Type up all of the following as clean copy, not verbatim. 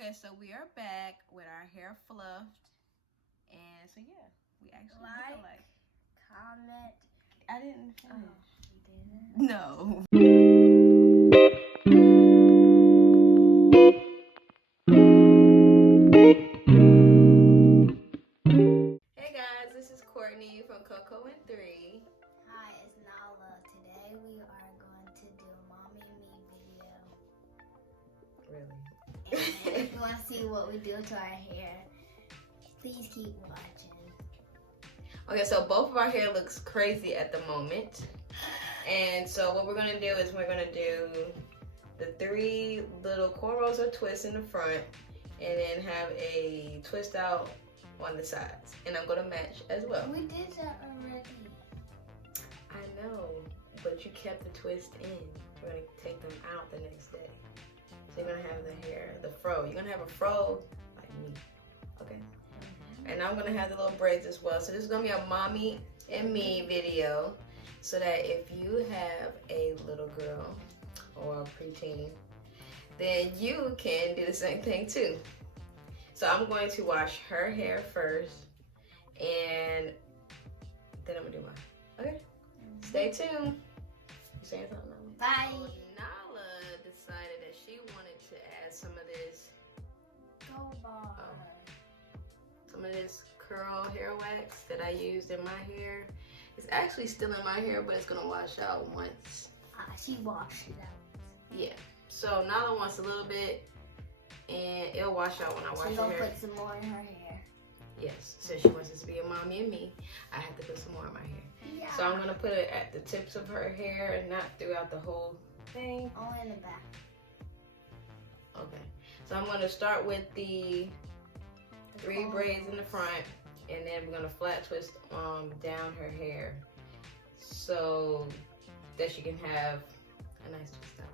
Okay, so we are back with our hair fluffed, and so yeah, we actually look alike. Comment. I didn't finish. Oh, you didn't? No. Hey guys, this is Courtney from Coco and 3. Hi, it's Nala. Today we are going to do a mommy and me video. Really? And if you want to see what we do to our hair, please keep watching. Okay, so both of our hair looks crazy at the moment. And so what we're going to do is we're going to do the 3 little cornrows or twists in the front and then have a twist out on the sides. And I'm going to match as well. We did that already. I know, but you kept the twist in. We're going to take them out the next day. So you're going to have the hair, the fro. You're going to have a fro like me, okay? And I'm going to have the little braids as well. So this is going to be a mommy and me video so that if you have a little girl or a preteen, then you can do the same thing too. So I'm going to wash her hair first and then I'm going to do mine, okay? Stay tuned. You saying something? Bye. Nala decided that she wanted to add some of this, some of this curl hair wax that I used in my hair. It's actually still in my hair, but it's gonna wash out once. She washed it out. Yeah. So Nala wants a little bit, and it'll wash out when I wash her hair. She's gonna put some more in her hair. Yes. So she wants this to be a mommy and me. I have to put some more in my hair. Yeah. So I'm gonna put it at the tips of her hair and not throughout the whole thing. Only in the back. Okay. So I'm gonna start with the 3 braids in the front, and then we're gonna flat twist down her hair so that she can have a nice twist out.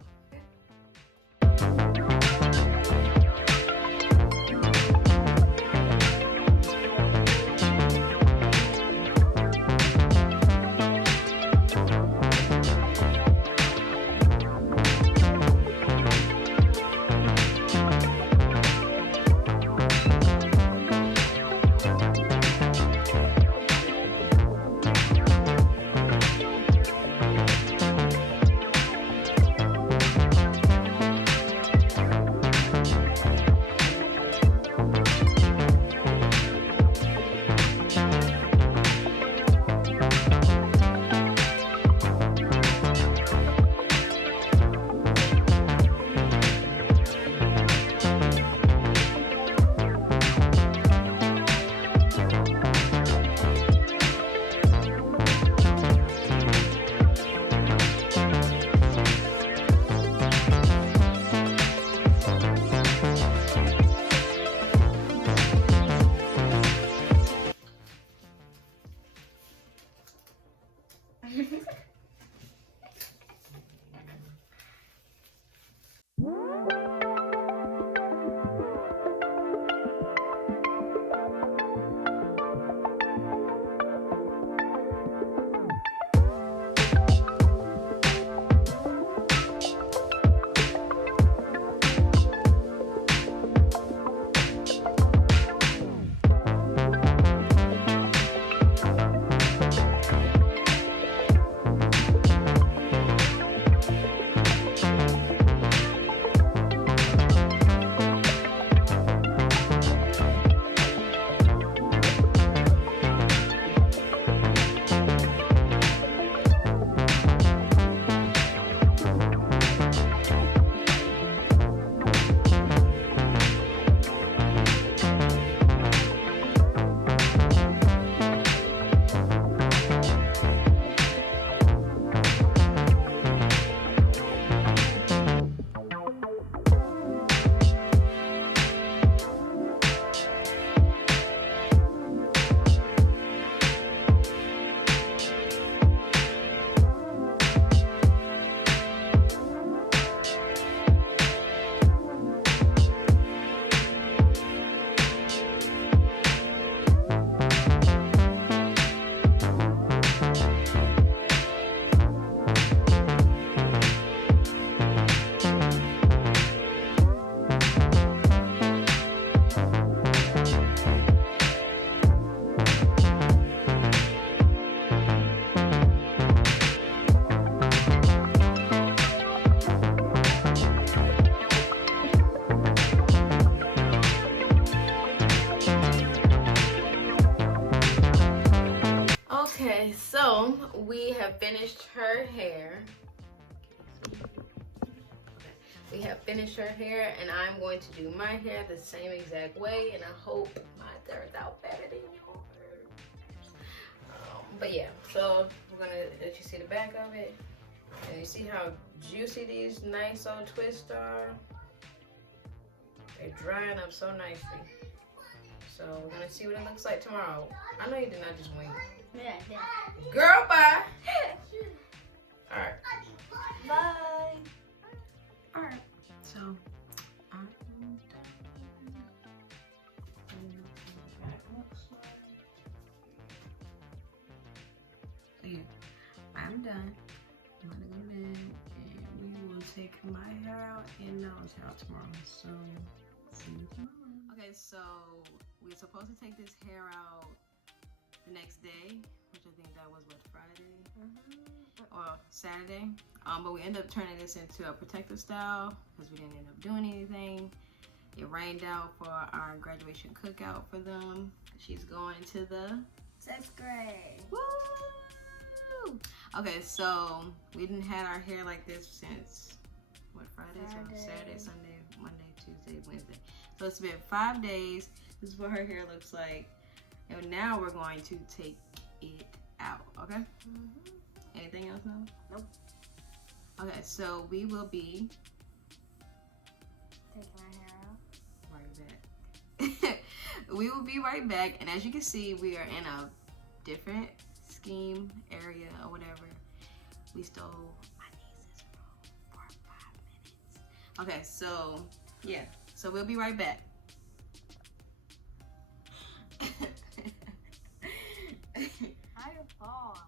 we have finished her hair. We have finished her hair, and I'm going to do my hair the same exact way, and I hope mine turns out better than yours. But yeah, so we're gonna let you see the back of it, and you see how juicy these nice old twists are. They're drying up so nicely. So we're gonna see what it looks like tomorrow. I know you did not just wink. Yeah, yeah. Girl, bye. All right. Bye. All right. So I'm done. I'm gonna go to bed, and we will take my hair out and Nala's hair out tomorrow. So see you tomorrow. Okay, so we're supposed to take this hair out the next day, which I think that was what, Friday or Saturday. But we ended up turning this into a protective style because we didn't end up doing anything. It rained out for our graduation cookout for them. She's going to the 6th grade. Woo! Okay, so we didn't had our hair like this since what, Friday? So Saturday, Sunday, Monday, Tuesday, Wednesday. So it's been 5 days. This is what her hair looks like. And now we're going to take it out, okay? Anything else now? Nope. Okay, so we will be Take my hair out. right back. We will be right back, and as you can see, we are in a different scheme area or whatever. We stole my niece's room for 5 minutes. Okay, so yeah, so we'll be right back. How you fall?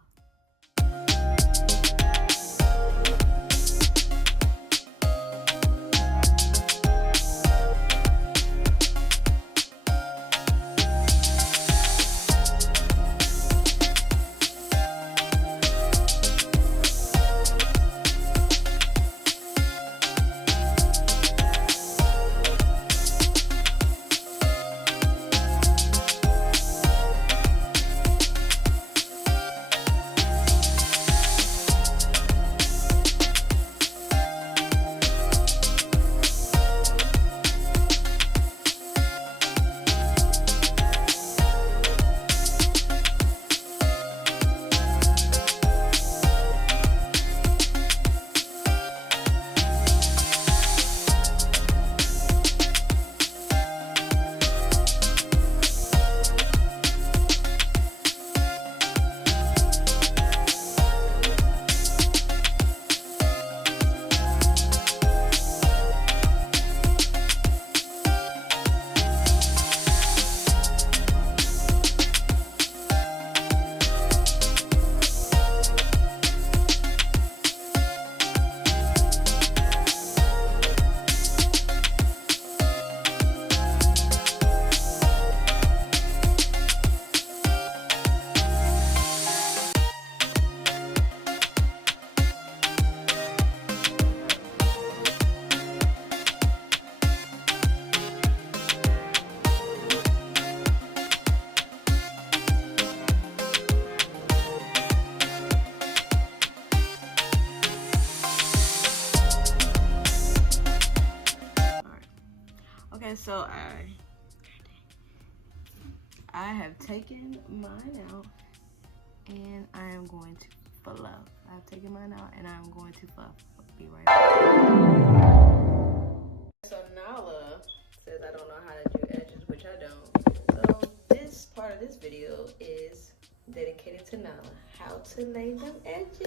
Okay, so I have taken mine out, and I am going to fluff. I've taken mine out, and I'm going to fluff. I'll be right back. So Nala says I don't know how to do edges, which I don't. So this part of this video is dedicated to Nala. How to lay them edges.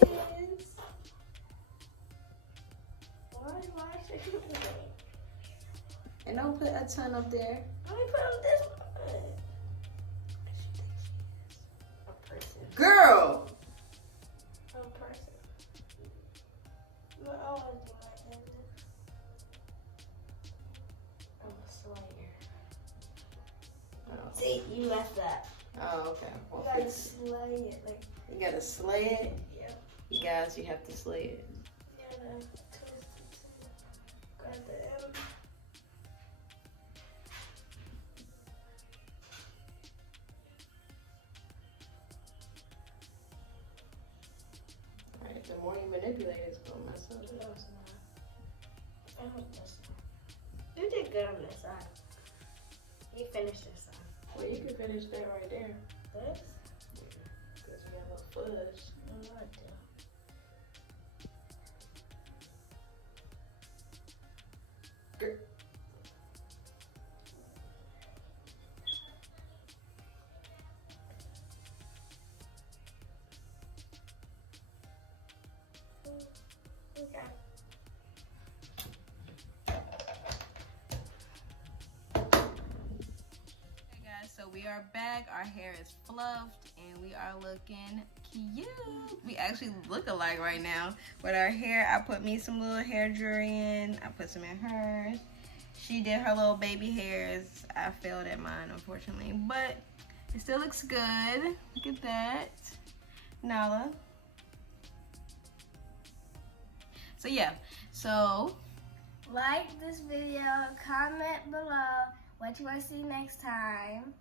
Why should you do that? And don't put a ton up there. Let me put on this one. A person. Girl! A person. But I want to do my edges. I'm a slayer. Oh. See, you messed up. Oh, okay. Well, You gotta slay it. Like, you gotta slay it. yeah. You guys, you have to slay it. You gotta twist it. Grab the end. Like the more you manipulate, it's gonna mess up. No, it's not. I hope this one. You did good on this side. You finished this side. Well, you can finish that right there. This? Because you have a fudge. No, I do. Good. Okay. Hey guys, so we are back. Our hair is fluffed and we are looking cute. We actually look alike right now. With our hair, I put me some little hair jewelry in. I put some in hers. She did her little baby hairs. I failed at mine, unfortunately, but it still looks good. Look at that. Nala. So yeah, so Like this video, comment below what you want to see next time,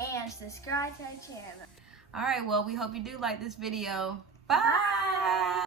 and subscribe to our channel. all right, well, we hope you do like this video. Bye.